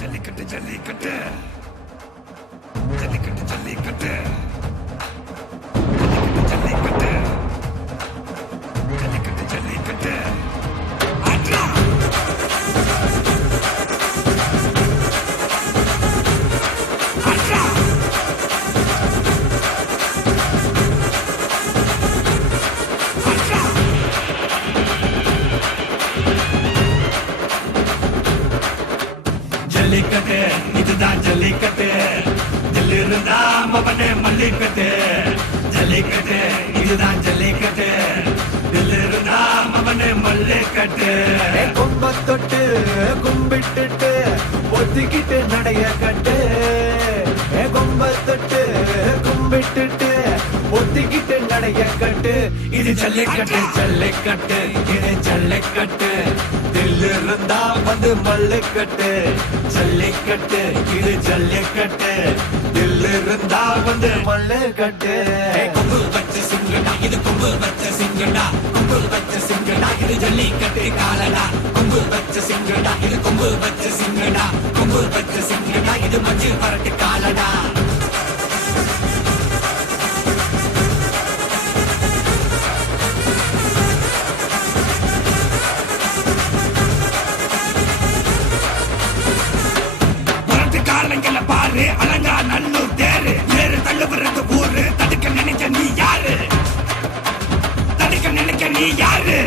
ஜல்லிக்கட்டு ஜல்லிக்கட்டு ஜல்லிக்கட்டு ஜல்லிக்கட்டு ஜல்லிக்கட்டு ஜல்லிக்கட்டு ஜல்லிக்கட்டு ஆட்ரா ஆட்ரா ஆட்ரா ஜல்லிக்கட்டு இதுதான் ஜல்லிக்கட்டு ஜல்லிருந்தா மவனே மல்லிக்கட்டு ஜல்லிக்கட்டு இதுதான் ஜல்லிக்கட்டு ஜல்லிருந்தா மவனே மல்லிக்கட்டு கொம்ப தொட்டு கும்பிட்டுட்டு ஒத்திக்கிட்டு நடைய கட்டு கொம்ப தொட்டு கும்பிட்டுட்டு ஒத்திக்கிட்டு நடைய கட்டு இது ஜல்லிக்கட்டு ஜல்லிக்கட்டு இது ஜல்லிக்கட்டு தில்லிருந்தா வந்து மல்லுக்கட்டு ஜல்லிக்கட்டு இது ஜல்லிக்கட்டு தில்லிருந்தா வந்து மல்லுக்கட்டு கொம்பு வச்ச சிங்கடா இது கொம்பு வச்ச சிங்கடா கொம்பு வச்ச சிங்கடா இது ஜல்லிக்கட்டு காலடா கொம்பு வச்ச சிங்கடா இது கொம்பு வச்ச சிங்கடா கொம்பு வச்ச சிங்கடா இது மஞ்சு பரட்டு காலடா காலங்கள பாரு அலங்கா நல்லூர் தேரு ஏறு தள்ளுபுறது ஊரு தடுக்க நினைக்க நீ யாரு தடுக்க நினைக்க நீ யாரு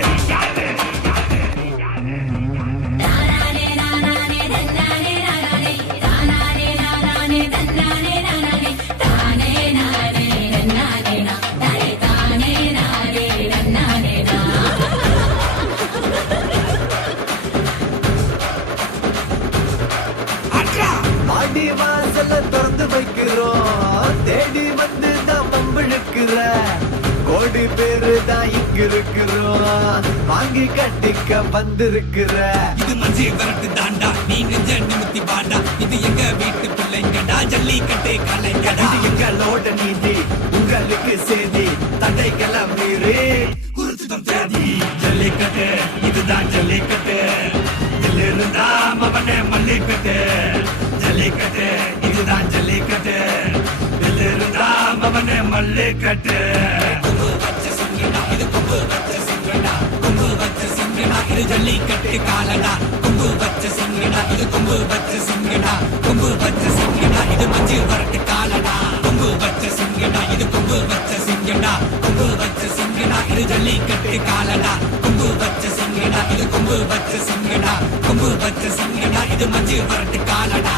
ஆடி வாசல திறந்து வைக்கிறோம் தேடி வந்து தான் பம்பிழுக்கிற கோடி பேரு தான் இங்க இருக்கிறோம் வாங்கி கட்டிக்க வந்திருக்கிற இது மஞ்சி வரட்டு தாண்டா நீ நெஞ்ச நிமித்தி பாண்டா இது எங்க வீட்டு பிள்ளைங்கடா ஜல்லிக்கட்டு கலைஞடா இது எங்களோட நீதி உங்களுக்கு செய்தி தடைகளை மீறி குறிச்சுதான் தேதி ஜல்லிக்கட்டு இதுதான் ஜல்லிக்கட்டு இதிலிருந்தா மவனே மல்லிக்கட்டு ஜல்லிக்கட்டு இதுதான் ஜல்லிக்கட்டு இதிலிருந்தா மவனே மல்லிக்கட்டு கொம்பு வச்ச சிங்கடா இது கொம்பு வச்ச சிங்கடா கொம்பு வச்ச சிங்கடா இது ஜல்லிக்கட்டு காலடா கொம்பு வச்ச சிங்கடா இது கொம்பு வச்ச சிங்கடா கொம்பு வச்ச சிங்கடா இது மஞ்சு வரட்டு காலடா கொம்பு வச்ச சிங்கடா இது கொம்பு வச்ச சிங்கடா கொம்பு வச்ச சிங்கடா இது ஜல்லிக்கட்டு காலடா கொம்பு வச்ச சிங்கடா இது கொம்பு வச்ச சிங்கடா கொம்பு வச்ச சிங்கடா இது மஞ்சு வரட்டு காலடா